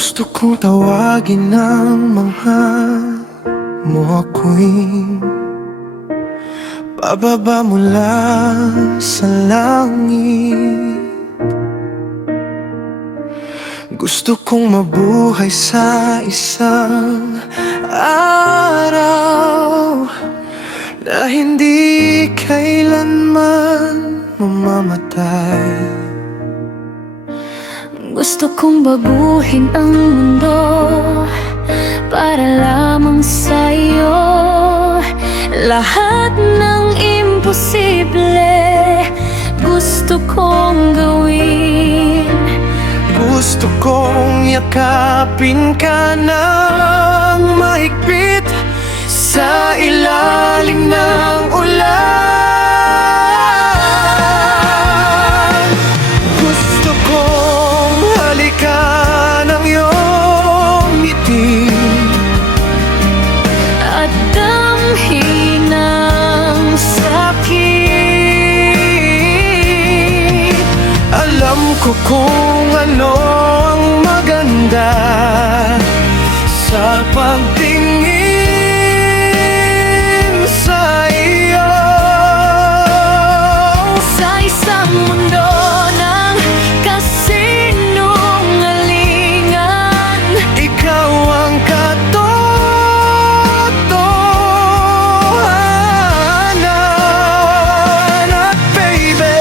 Gusto kong tawagin ng mga mo ako'y pababa mula sa langit. Gusto kong mabuhay sa isang araw na hindi kailanman mamamatay. Gusto kong baguhin ang mundo para lamang sa'yo. Lahat ng imposible gusto kong gawin. Gusto kong yakapin ka ng mahigpit sa ilalim ng ulan. Gusto kong halikan ang iyong ngiti at damhin ang sakit. Alam ko kung ano ang maganda sa pagtingin sa iyo. Sa isang mundo ng kasinungalingan, Ikaw ang katotohanan. At baby,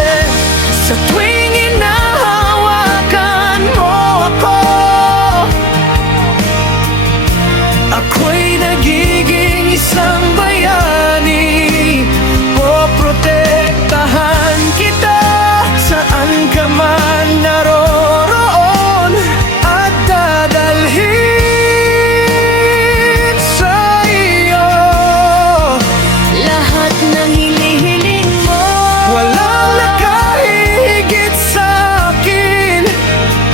sa tuwing hinahawakan mo ako, ako'y nagiging isang bayani. Poprotektahan kita saan ka man naroroon, at dadalhin sa iyo lahat ng hinihiling mo. walang nakahihigit sa akin,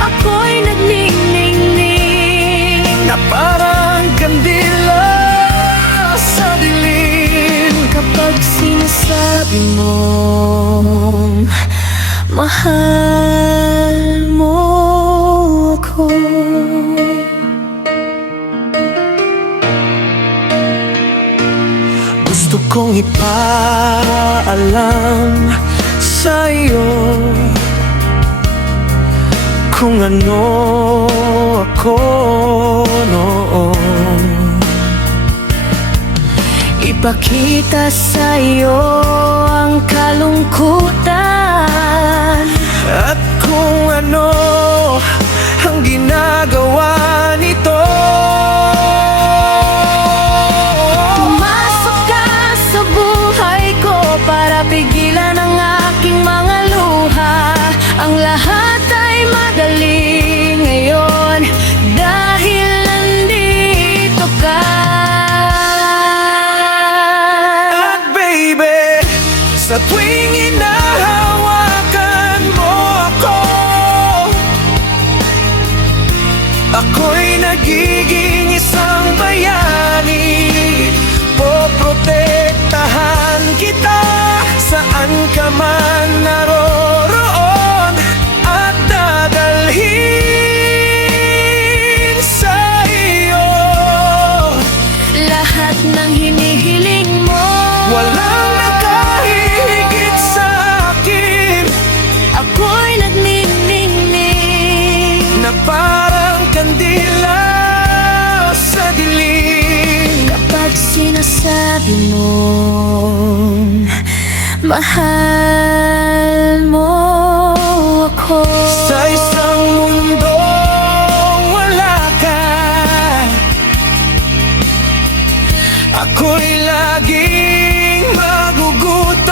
Ako'y nagningning na parang kandila sa dilim. kapag sinasabi mong mahal mo ako. Gusto kong ipaalam sa iyo kung ano ako noon. Ipakita sa iyo ang kalungkutan At kung ano ang ginagawa nito. Pumasok ka sa buhay ko para pigilan ang aking mga luha. Ang lahat ay madali ngayon dahil nandito ka. At baby, sa tuwing hinahawakan mo ako, ako'y nagiging isang bayani. Poprotektahan kita saan ka man naroroon, at dadalhin sa iyo Lahat ng hinihiling mo. walang nakahihigit sa akin, Ako'y nagningning na parang kandila sa dilim. kapag sinasabi mong mahal mo ako. Sa isang mundong wala ka, ako'y laging magugutom.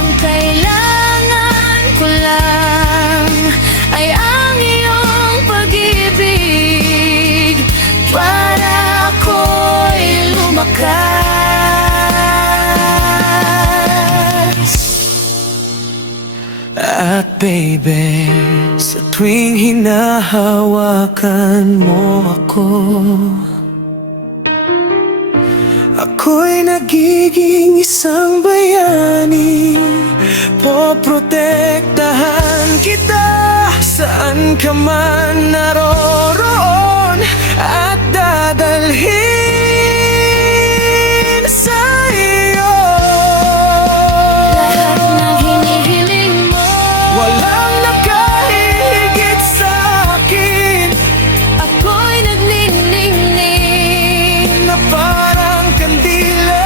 Ang kailangan ko lang ay ang iyong pag-ibig para ako'y lumakas. At baby, sa tuwing hinahawakan mo ako, ako'y nagiging isang bayani. Poprotektahan kita Saan ka man naroroon at dadalhin sa iyo. Lahat ng hinihiling mo, Walang nakahigit sa akin ako'y nagniningning. na parang kandila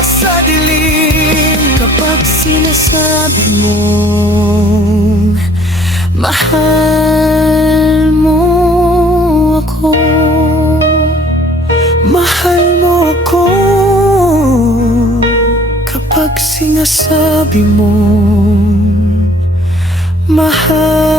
sa dilim. Kapag sinasabi mong mahal mo ako, Mahal mo ako. Kapag sinasabi mo mahal